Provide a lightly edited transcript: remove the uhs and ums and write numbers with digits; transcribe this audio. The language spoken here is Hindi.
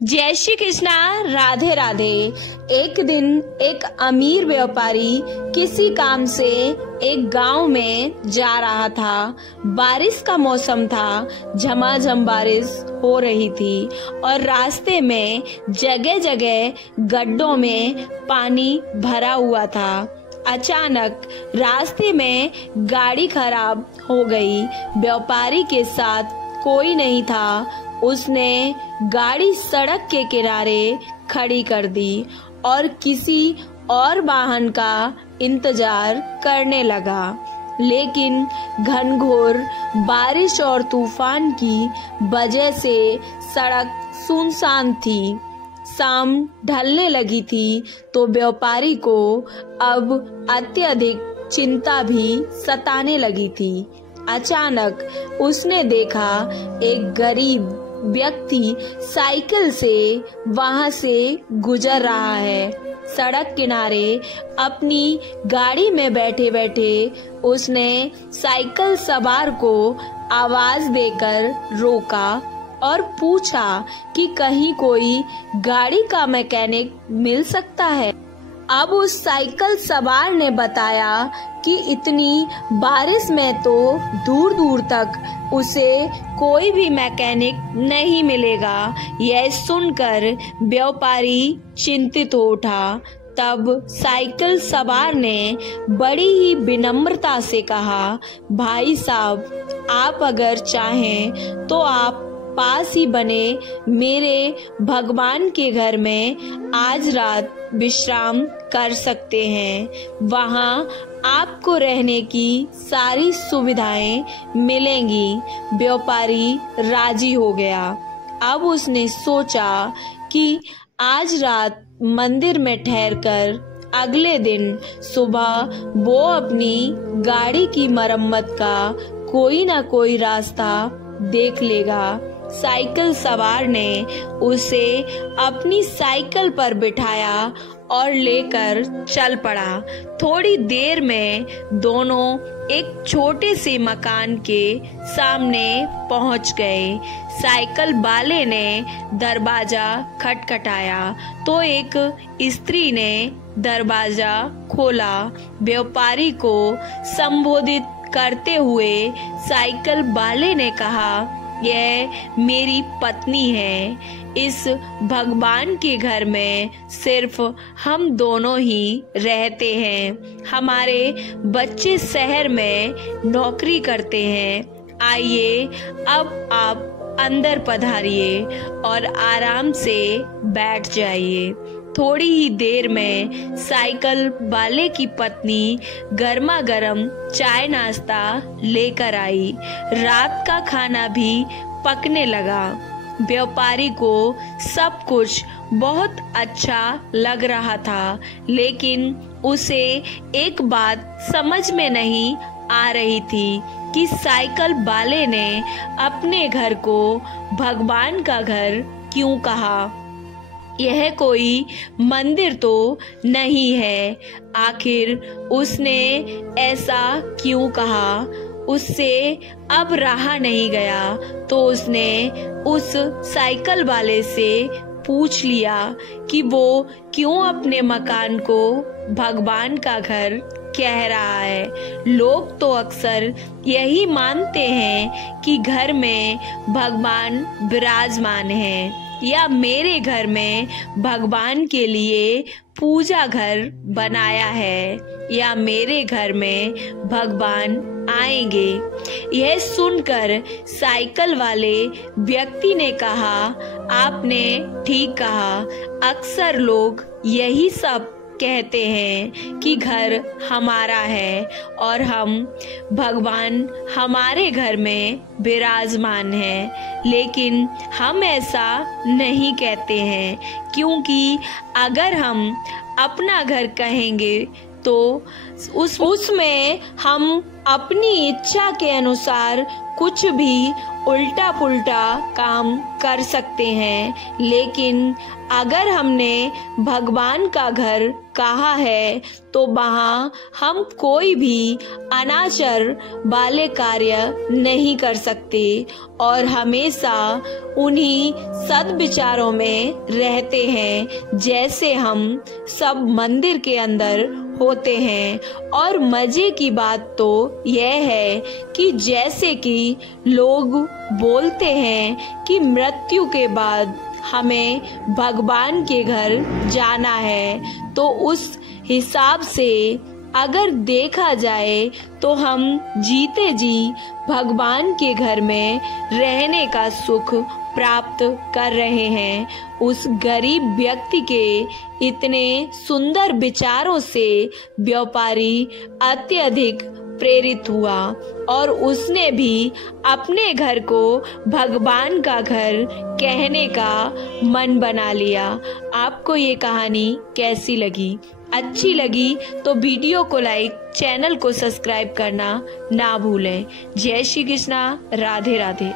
जय श्री कृष्णा, राधे राधे। एक दिन एक अमीर व्यापारी किसी काम से एक गांव में जा रहा था। बारिश का मौसम था, झमाझम बारिश हो रही थी और रास्ते में जगह जगह गड्ढों में पानी भरा हुआ था। अचानक रास्ते में गाड़ी खराब हो गई। व्यापारी के साथ कोई नहीं था। उसने गाड़ी सड़क के किनारे खड़ी कर दी और किसी और वाहन का इंतजार करने लगा। लेकिन घनघोर बारिश और तूफान की वजह से सड़क सुनसान थी। शाम ढलने लगी थी तो व्यापारी को अब अत्यधिक चिंता भी सताने लगी थी। अचानक उसने देखा एक गरीब व्यक्ति साइकिल से वहां से गुजर रहा है। सड़क किनारे अपनी गाड़ी में बैठे बैठे उसने साइकिल सवार को आवाज देकर रोका और पूछा कि कहीं कोई गाड़ी का मैकेनिक मिल सकता है। अब उस साइकिल सवार ने बताया कि इतनी बारिश में तो दूर दूर तक उसे कोई भी मैकेनिक नहीं मिलेगा। यह सुनकर व्यापारी चिंतित हो उठा। तब साइकिल सवार ने बड़ी ही विनम्रता से कहा, भाई साहब, आप अगर चाहें तो आप पास ही बने मेरे भगवान के घर में आज रात विश्राम कर सकते हैं। वहाँ आपको रहने की सारी सुविधाएं मिलेंगी। व्यापारी राजी हो गया। अब उसने सोचा कि आज रात मंदिर में ठहरकर अगले दिन सुबह वो अपनी गाड़ी की मरम्मत का कोई ना कोई रास्ता देख लेगा। साइकिल सवार ने उसे अपनी साइकिल पर बिठाया और लेकर चल पड़ा। थोड़ी देर में दोनों एक छोटे से मकान के सामने पहुंच गए। साइकिल वाले ने दरवाजा खटखटाया तो एक स्त्री ने दरवाजा खोला। व्यापारी को संबोधित करते हुए साइकिल वाले ने कहा, यह मेरी पत्नी है। इस भगवान के घर में सिर्फ हम दोनों ही रहते हैं। हमारे बच्चे शहर में नौकरी करते हैं। आइए अब आप अंदर पधारिए और आराम से बैठ जाइए। थोड़ी ही देर में साइकिल वाले की पत्नी गर्मा गर्म चाय नाश्ता लेकर आई। रात का खाना भी पकने लगा। व्यापारी को सब कुछ बहुत अच्छा लग रहा था, लेकिन उसे एक बात समझ में नहीं आ रही थी कि साइकिल वाले ने अपने घर को भगवान का घर क्यों कहा। यह कोई मंदिर तो नहीं है। आखिर उसने ऐसा क्यों कहा। उससे अब रहा नहीं गया तो उसने उस साइकिल वाले से पूछ लिया कि वो क्यों अपने मकान को भगवान का घर कह रहा है। लोग तो अक्सर यही मानते हैं कि घर में भगवान विराजमान हैं या मेरे घर में भगवान के लिए पूजा घर बनाया है या मेरे घर में भगवान आएंगे। यह सुनकर साइकिल वाले व्यक्ति ने कहा, आपने ठीक कहा। अक्सर लोग यही सब कहते हैं कि घर हमारा है और हम भगवान हमारे घर में विराजमान हैं, लेकिन हम ऐसा नहीं कहते हैं, क्योंकि अगर हम अपना घर कहेंगे तो उसमें हम अपनी इच्छा के अनुसार कुछ भी उल्टा पुल्टा काम कर सकते हैं। लेकिन अगर हमने भगवान का घर कहा है तो वहाँ हम कोई भी अनाचार वाले कार्य नहीं कर सकते और हमेशा उन्हीं सद्विचारों में रहते हैं जैसे हम सब मंदिर के अंदर होते हैं। और मजे की बात तो यह है कि जैसे कि लोग बोलते हैं कि मृत्यु के बाद हमें भगवान के घर जाना है, तो उस हिसाब से अगर देखा जाए तो हम जीते जी भगवान के घर में रहने का सुख प्राप्त कर रहे हैं। उस गरीब व्यक्ति के इतने सुंदर विचारों से व्यापारी अत्यधिक प्रेरित हुआ और उसने भी अपने घर को भगवान का घर कहने का मन बना लिया। आपको ये कहानी कैसी लगी? अच्छी लगी तो वीडियो को लाइक, चैनल को सब्सक्राइब करना ना भूलें। जय श्री कृष्णा, राधे राधे।